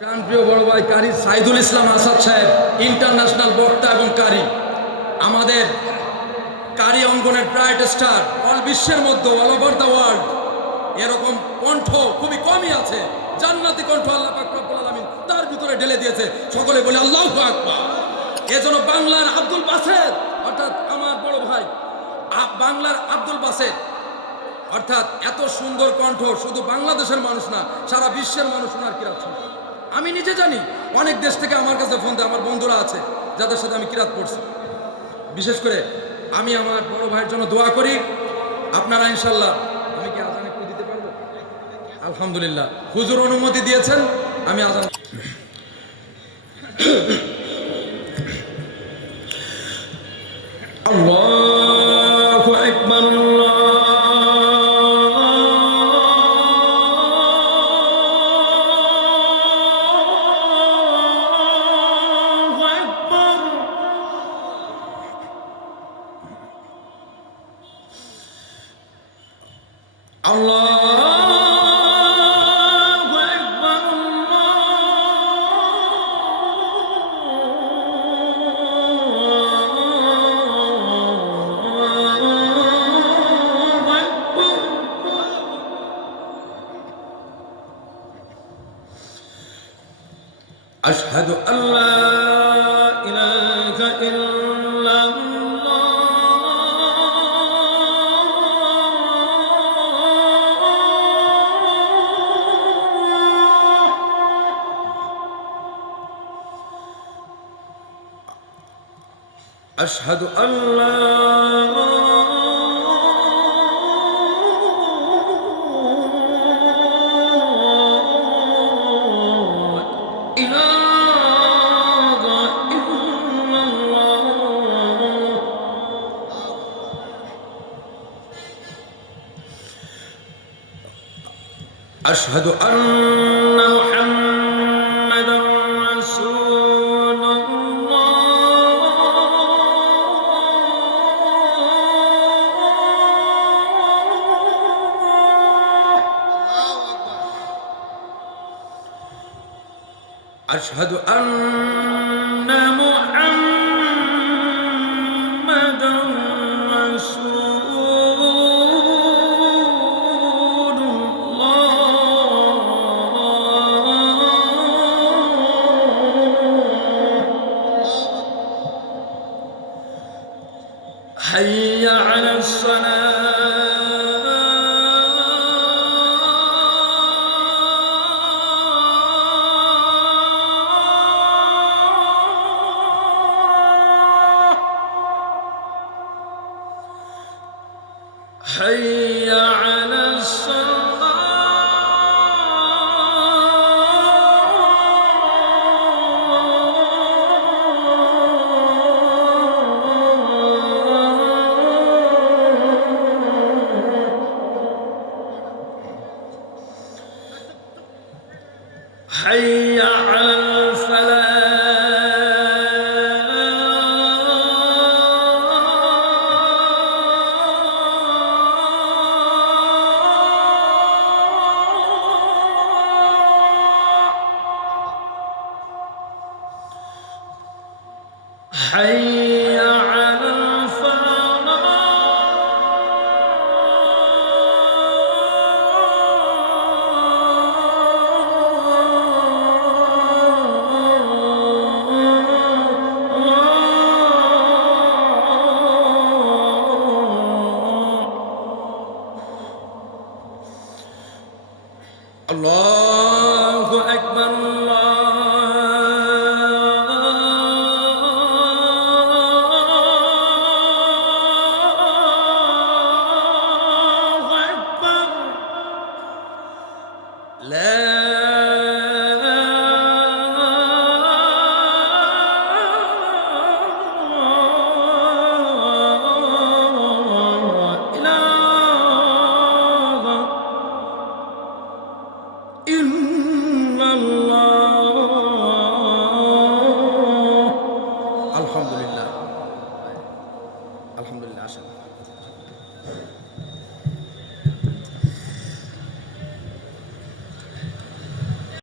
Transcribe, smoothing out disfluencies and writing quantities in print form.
প্রাণপ্রিয় বড় ভাই কারি সাইদুল ইসলাম আসাদ সাহেব ইন্টারন্যাশনাল বক্তা এবং কারি, আমাদের কারি অঙ্গনের ব্রাইট স্টার, অল বিশ্বের মধ্যে অল ওভার দ্য ওয়ার্ল্ড এরকম কণ্ঠ খুবই কমই আছে। জান্নাতি কণ্ঠ আল্লাহ পাক রব্বুল আলামিন তার ভিতরে ঢেলে দিয়েছে। সকলে বলে আল্লাহু আকবার। এজন্য বাংলার আব্দুল বাসেত, অর্থাৎ আমার বড় ভাই বাংলার আব্দুল বাসেত, অর্থাৎ এত সুন্দর কণ্ঠ শুধু বাংলাদেশের মানুষ না, সারা বিশ্বের মানুষ ওনার কিরাত শুনে। আমি নিজে জানি, অনেক দেশ থেকে আমার কাছে ফোন দেয়, আমার বন্ধুরা আছে যাদের সাথে আমি কিরাত পড়ছি। বিশেষ করে আমি আমার বড় ভাইয়ের জন্য দোয়া করি। আপনারা ইনশাল্লাহ, আমি কি আজান একটু দিতে পারবো? আলহামদুলিল্লাহ, হুজুর অনুমতি দিয়েছেন, আমি আজান। আল্লাহু আকবার। أشهد أن لا إله إلا الله أشهد أن لا أشهد أن محمدا رسول الله أشهد أن محمدا رسول حي على الصلاة حي على حي على الفلاح حي